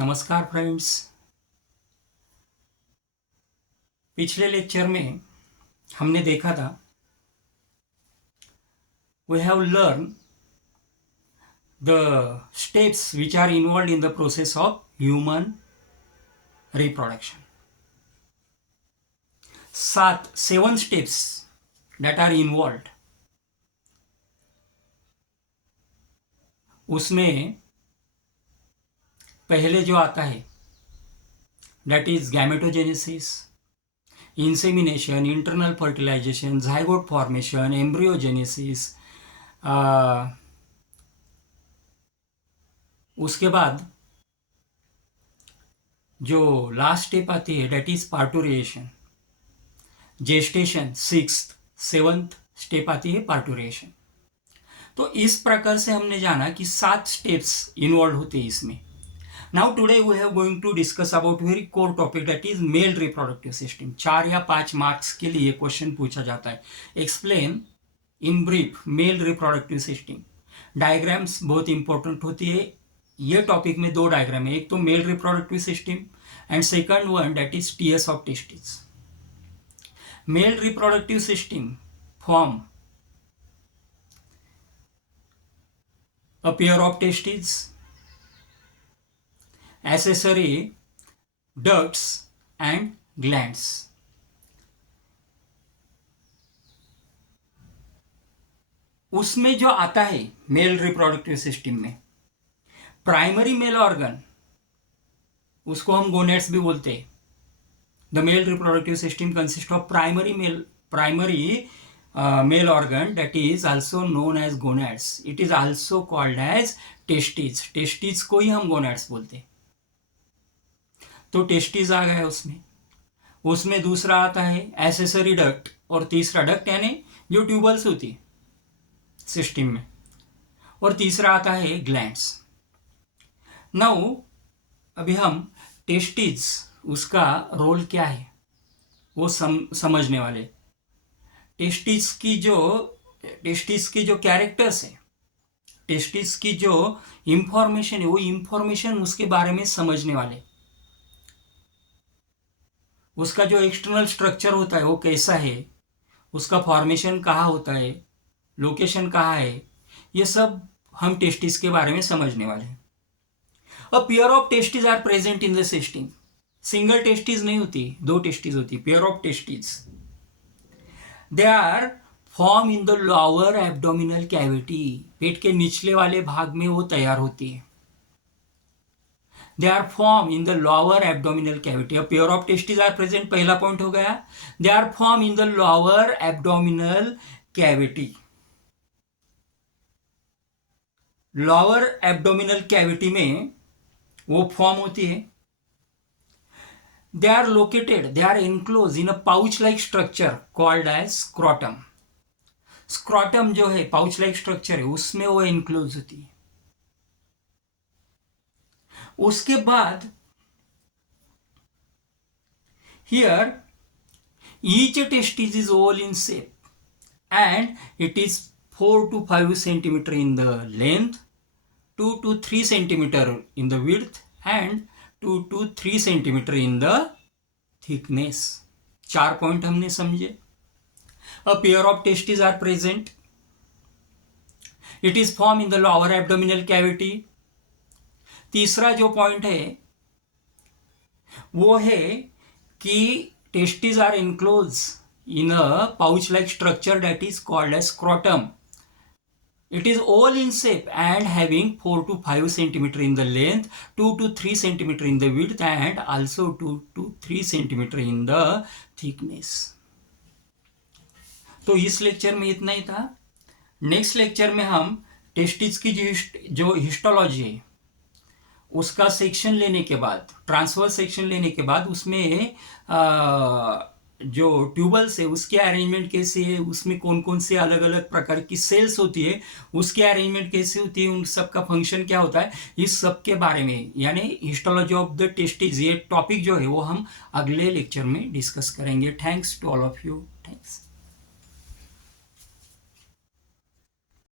नमस्कार फ्रेंड्स। पिछले लेक्चर में हमने देखा था we have learn the steps which are involve in the process of human reproduction. 7 steps that are involve. उसमें पहले जो आता है that is gametogenesis, insemination, internal fertilisation, zygote formation, embryogenesis. उसके बाद जो लास्ट स्टेप आती है that is parturition, gestation, 6th 7th step आती है पार्टुरिएशन। तो इस प्रकार से हमने जाना कि 7 स्टेप्स इन्वॉल्व होते हैं इसमें। Now today we have going to discuss about very core topic that is male reproductive system. 4 या 5 मार्क्स के लिए क्वेश्चन पूछा जाता है। Explain in brief mail reproductive system. Diagrams बहुत इंपॉर्टेंट होती है। ये टॉपिक में 2 डायग्राम है, एक तो male reproductive system and second one that is TS of testis. Male reproductive system form a pair of testes, accessory ducts and glands. उसमें जो आता है मेल रिप्रोडक्टिव सिस्टम में प्राइमरी मेल ऑर्गन, उसको हम गोनेड्स भी बोलते हैं। The mail reproductive system consist of primary male organ that is also known as gonads. It is also called as testes. Testes को ही हम gonads बोलते हैं। तो testes आ गया उसमें दूसरा आता है accessory duct और तीसरा duct यानी जो ट्यूबल्स होती है सिस्टम में, और तीसरा आता है glands. नाउ अभी हम testes उसका रोल क्या है वो समझने वाले। टेस्टिस की जो कैरेक्टर्स है, टेस्टिस की जो इंफॉर्मेशन है वो इंफॉर्मेशन उसके बारे में समझने वाले। उसका जो एक्सटर्नल स्ट्रक्चर होता है वो कैसा है, उसका फॉर्मेशन कहाँ होता है, लोकेशन कहाँ है, ये सब हम टेस्टिस के बारे में समझने वाले हैं। A pair of testis are present in the system. Single testis नहीं होती, 2 टेस्टिस होती, pair of testis. They are formed in the lower abdominal cavity. पेट के निचले वाले भाग में वो तैयार होती है। They are formed in the lower abdominal cavity. A pair of testes are present. पहला पॉइंट हो गया। They are formed in the lower abdominal cavity. Lower abdominal cavity में वो फॉर्म होती है। They are located, they are enclosed in a pouch-like structure called as scrotum. Scrotum जो है pouch-like structure है, उसमें वो enclosed होती है। उसके बाद here each testis is oval in shape and it is 4 to 5 centimeter in the length, 2 to 3 centimeter in the width and 2 to 3 centimeter in the thickness. 4 point हमने समझे। A pair of testes are present. It is formed in the lower abdominal cavity. तीसरा जो point है वो है कि testes are enclosed in a pouch-like structure that is called as scrotum. It is oval in shape and having 4 to 5 centimeter in the length, 2 to 3 centimeter in the width and also 2 to 3 centimeter in the thickness. तो इस lecture में इतना ही था। Next lecture में हम testis की जो histology है उसका सेक्शन लेने के बाद, ट्रांसफर सेक्शन लेने के बाद उसमें जो ट्यूबल्स है उसके अरेंजमेंट कैसे है, उसमें कौन कौन से अलग अलग प्रकार की सेल्स होती है, उसके अरेंजमेंट कैसे होती है, उन सब का फंक्शन क्या होता है, इस सब के बारे में यानी हिस्टोलॉजी ऑफ द टेस्टिस, ये टॉपिक जो है वो हम अगले लेक्चर में डिस्कस करेंगे। Thanks to all of you. Thanks.